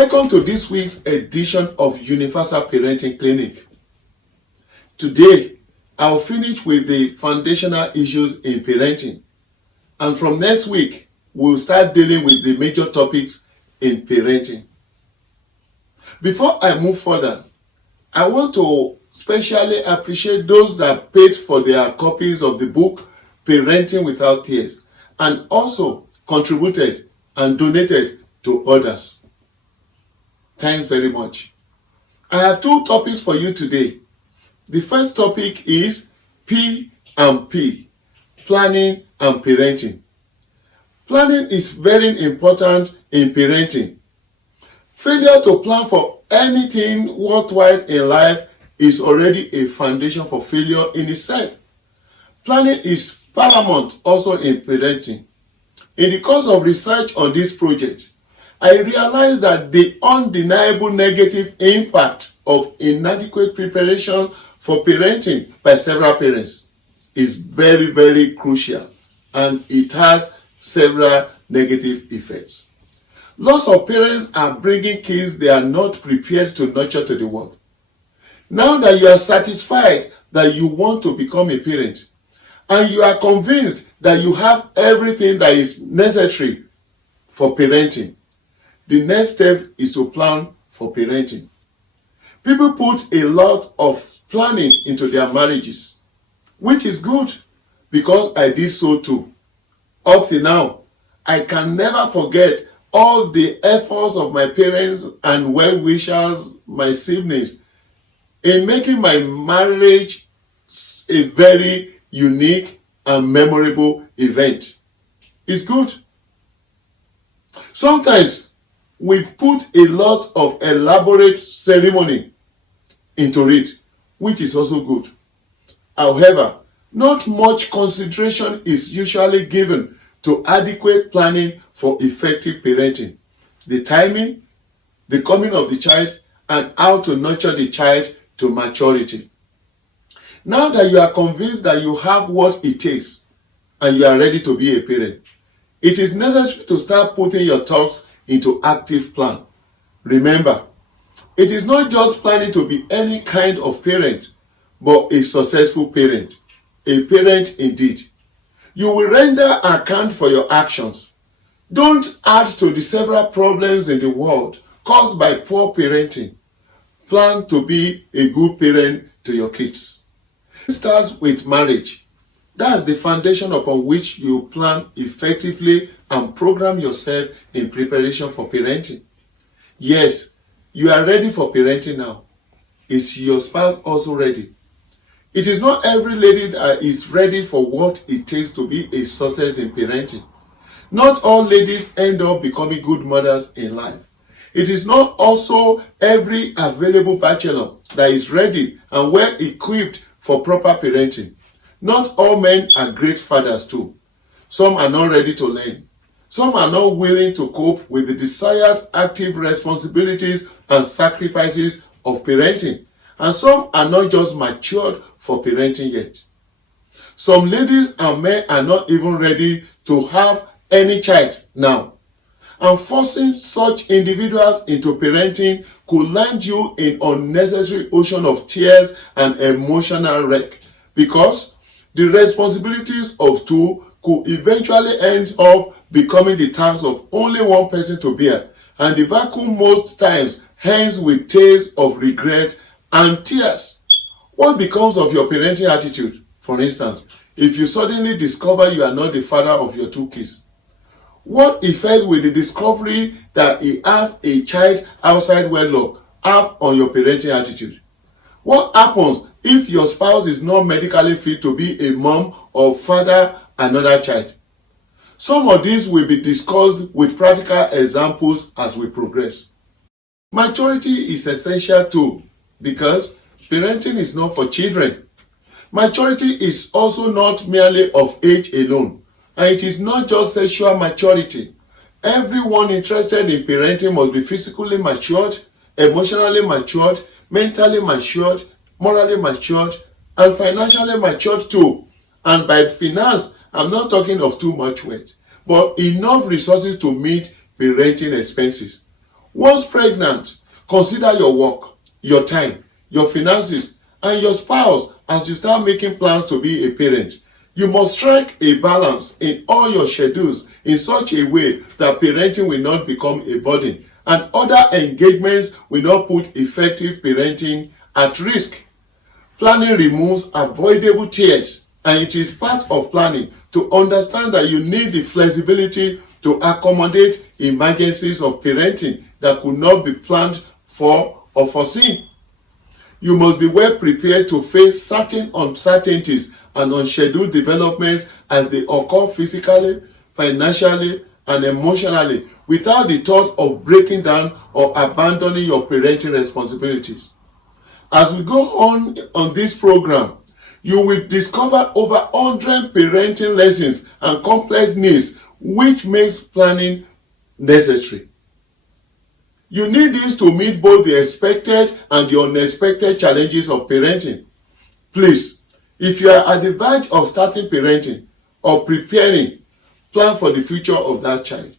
Welcome to this week's edition of Universal Parenting Clinic. Today, I'll finish with the foundational issues in parenting. And from next week, we'll start dealing with the major topics in parenting. Before I move further, I want to specially appreciate those that paid for their copies of the book Parenting Without Tears and also contributed and donated to others. Thanks very much. I have two topics for you today. The first topic is P and P, planning and parenting. Planning is very important in parenting. Failure to plan for anything worthwhile in life is already a foundation for failure in itself. Planning is paramount also in parenting. In the course of research on this project, I realized that the undeniable negative impact of inadequate preparation for parenting by several parents is very, very crucial, and it has several negative effects. Lots of parents are bringing kids they are not prepared to nurture to the world. Now that you are satisfied that you want to become a parent, and you are convinced that you have everything that is necessary for parenting, the next step is to plan for parenting. People put a lot of planning into their marriages, which is good because I did so too. Up to now, I can never forget all the efforts of my parents and well-wishers, my siblings, in making my marriage a very unique and memorable event. It's good. Sometimes we put a lot of elaborate ceremony into it, which is also good. However, not much consideration is usually given to adequate planning for effective parenting. The timing, the coming of the child, and how to nurture the child to maturity. Now that you are convinced that you have what it takes and you are ready to be a parent, it is necessary to start putting your thoughts into active plan. Remember, it is not just planning to be any kind of parent, but a successful parent, a parent indeed. You will render account for your actions. Don't add to the several problems in the world caused by poor parenting. Plan to be a good parent to your kids. It starts with marriage. That's the foundation upon which you plan effectively and program yourself in preparation for parenting. Yes, you are ready for parenting now. Is your spouse also ready? It is not every lady that is ready for what it takes to be a success in parenting. Not all ladies end up becoming good mothers in life. It is not also every available bachelor that is ready and well equipped for proper parenting. Not all men are great fathers too. Some are not ready to learn. Some are not willing to cope with the desired active responsibilities and sacrifices of parenting. And some are not just matured for parenting yet. Some ladies and men are not even ready to have any child now. And forcing such individuals into parenting could land you in unnecessary ocean of tears and emotional wreck, because the responsibilities of two could eventually end up becoming the task of only one person to bear, and the vacuum most times ends with tales of regret and tears. What becomes of your parenting attitude, for instance, if you suddenly discover you are not the father of your two kids? What effect will the discovery that he has a child outside wedlock have on your parenting attitude? What happens if your spouse is not medically fit to be a mom or father another child? Some of these will be discussed with practical examples as we progress. Maturity is essential too, because parenting is not for children. Maturity is also not merely of age alone, and it is not just sexual maturity. Everyone interested in parenting must be physically matured, emotionally matured, mentally matured, morally matured, and financially matured too. And by finance, I'm not talking of too much wealth, but enough resources to meet parenting expenses. Once pregnant, consider your work, your time, your finances, and your spouse as you start making plans to be a parent. You must strike a balance in all your schedules in such a way that parenting will not become a burden and other engagements will not put effective parenting at risk. Planning removes avoidable tears, and it is part of planning to understand that you need the flexibility to accommodate emergencies of parenting that could not be planned for or foreseen. You must be well prepared to face certain uncertainties and unscheduled developments as they occur physically, financially, and emotionally without the thought of breaking down or abandoning your parenting responsibilities. As we go on this program, you will discover over 100 parenting lessons and complex needs which makes planning necessary. You need this to meet both the expected and the unexpected challenges of parenting. Please, if you are at the verge of starting parenting or preparing, plan for the future of that child.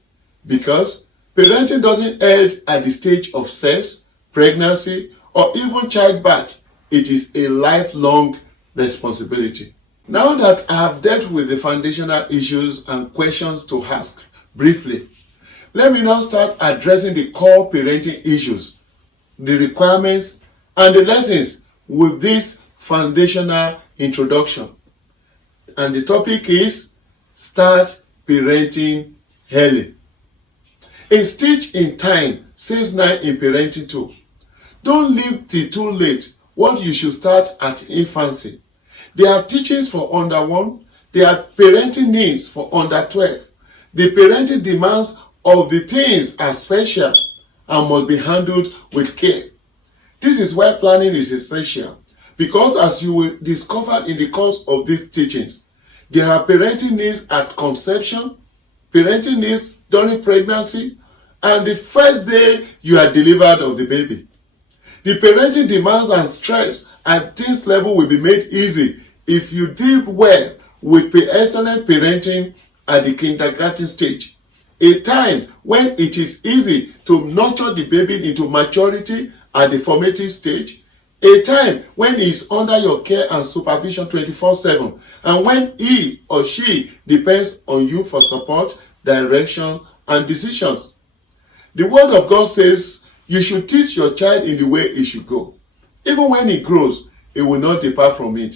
Because parenting doesn't end at the stage of sex, pregnancy, or even childbirth. It is a lifelong responsibility. Now that I have dealt with the foundational issues and questions to ask briefly, let me now start addressing the core parenting issues, the requirements, and the lessons with this foundational introduction. And the topic is Start Parenting Early. A stitch in time saves 9 in parenting too. Don't leave till too late what you should start at infancy. There are teachings for under 1, there are parenting needs for under 12. The parenting demands of the teens are special and must be handled with care. This is why planning is essential, because as you will discover in the course of these teachings, there are parenting needs at conception, parenting needs during pregnancy, and the first day you are delivered of the baby. The parenting demands and stress at teens level will be made easy if you deal well with excellent parenting at the kindergarten stage, a time when it is easy to nurture the baby into maturity at the formative stage, a time when he is under your care and supervision 24/7, and when he or she depends on you for support, direction, and decisions. The Word of God says you should teach your child in the way he should go. Even when he grows, he will not depart from it.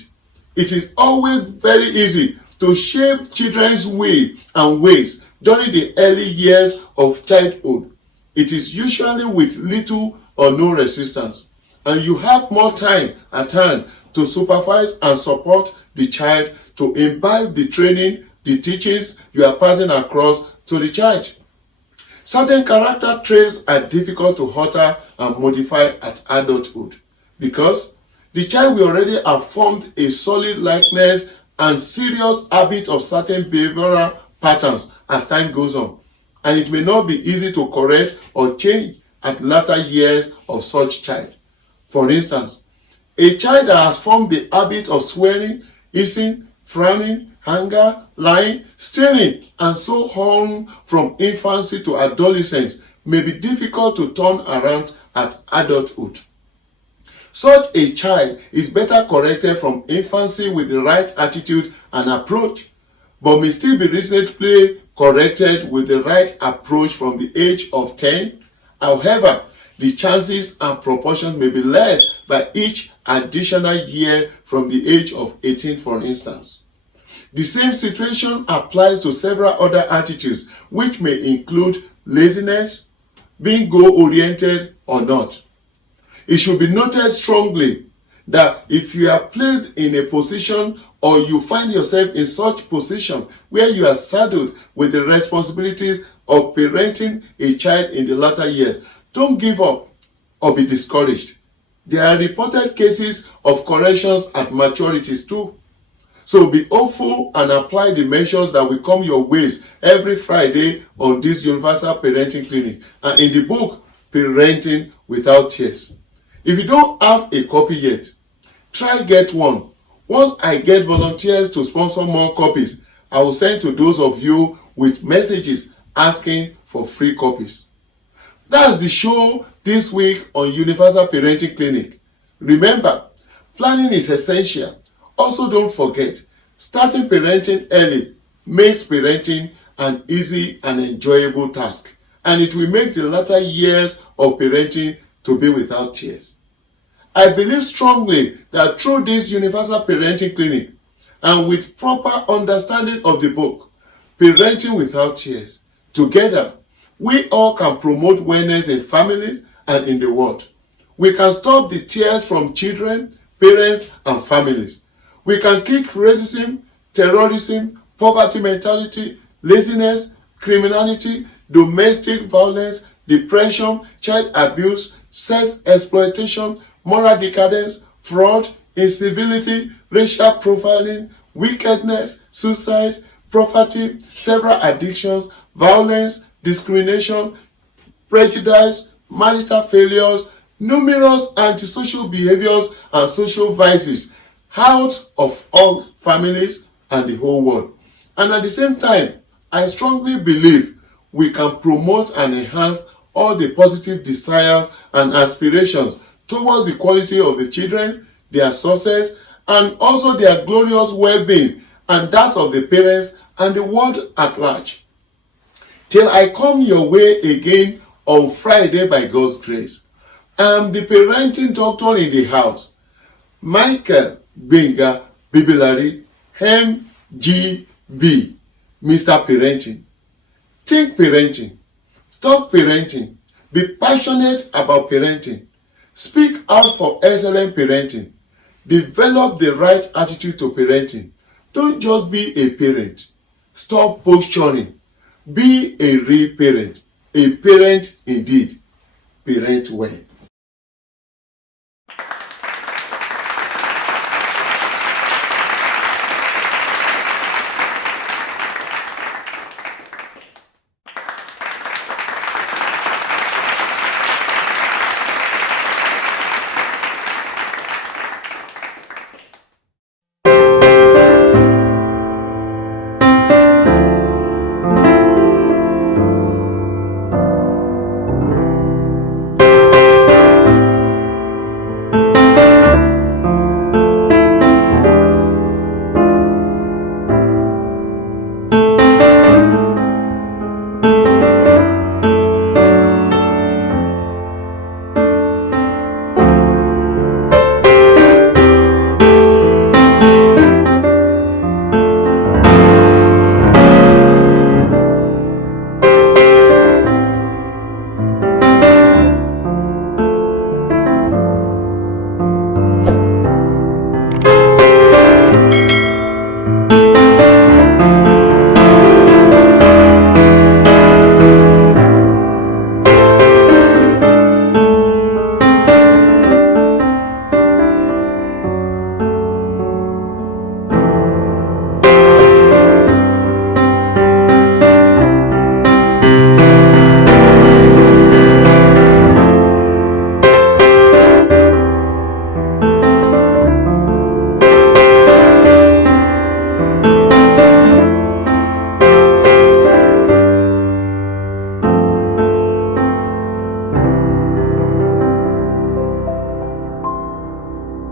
It is always very easy to shape children's will and ways during the early years of childhood. It is usually with little or no resistance, and you have more time at hand to supervise and support the child to imbibe the training, the teachings you are passing across to the child. Certain character traits are difficult to alter and modify at adulthood because the child will already have formed a solid likeness and serious habit of certain behavioral patterns as time goes on, and it may not be easy to correct or change at latter years of such child. For instance, a child that has formed the habit of swearing, hissing, frowning, anger, lying, stealing, and so on from infancy to adolescence may be difficult to turn around at adulthood. Such a child is better corrected from infancy with the right attitude and approach, but may still be reasonably corrected with the right approach from the age of 10. However, the chances and proportions may be less by each additional year from the age of 18, for instance. The same situation applies to several other attitudes, which may include laziness, being goal-oriented or not. It should be noted strongly that if you are placed in a position or you find yourself in such position where you are saddled with the responsibilities of parenting a child in the latter years, don't give up or be discouraged. There are reported cases of corrections at maturities too. So be hopeful and apply the measures that will come your ways every Friday on this Universal Parenting Clinic and in the book, Parenting Without Tears. If you don't have a copy yet, try get one. Once I get volunteers to sponsor more copies, I will send to those of you with messages asking for free copies. That's the show this week on Universal Parenting Clinic. Remember, planning is essential. Also, don't forget, starting parenting early makes parenting an easy and enjoyable task, and it will make the latter years of parenting to be without tears. I believe strongly that through this Universal Parenting Clinic and with proper understanding of the book, Parenting Without Tears, together, we all can promote wellness in families and in the world. We can stop the tears from children, parents, and families. We can kick racism, terrorism, poverty mentality, laziness, criminality, domestic violence, depression, child abuse, sex exploitation, moral decadence, fraud, incivility, racial profiling, wickedness, suicide, poverty, several addictions, violence, discrimination, prejudice, marital failures, numerous antisocial behaviors and social vices out of all families and the whole world. And at the same time, I strongly believe we can promote and enhance all the positive desires and aspirations towards the quality of the children, their success, and also their glorious well-being and that of the parents and the world at large. Till I come your way again on Friday by God's grace, I'm the parenting doctor in the house, Michael Benga Bibilari, MGB, Mr. Parenting. Think parenting, talk parenting, be passionate about parenting, speak out for excellent parenting, develop the right attitude to parenting. Don't just be a parent. Stop posturing. Be a real parent. A parent indeed. Parent well.